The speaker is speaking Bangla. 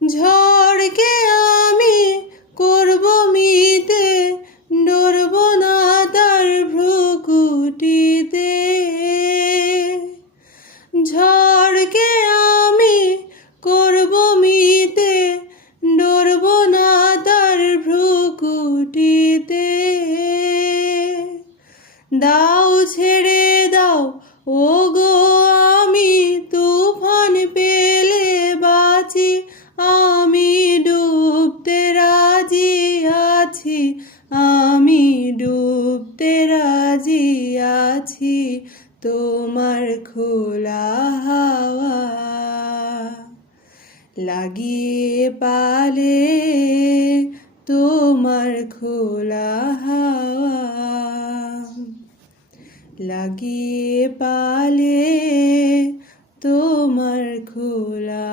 ঝড়কে আমি করব মিতে, ডরব না তার ভ্রুকুটিতে। ঝড়কে আমি করব মিতে, ডরব না তার ভ্রুকুটিতে। দাও ছেড়ে দাও ওগো আমি তুফান পেলে বাঁচি, আমি ডুবতে রাজি আছি, আমি ডুবতে রাজি আছি তোমার খোলা হাওয়া লাগিয়ে পালে, তোমার খোলা হাওয়া লাগিয়ে পালে, তোমার খোলা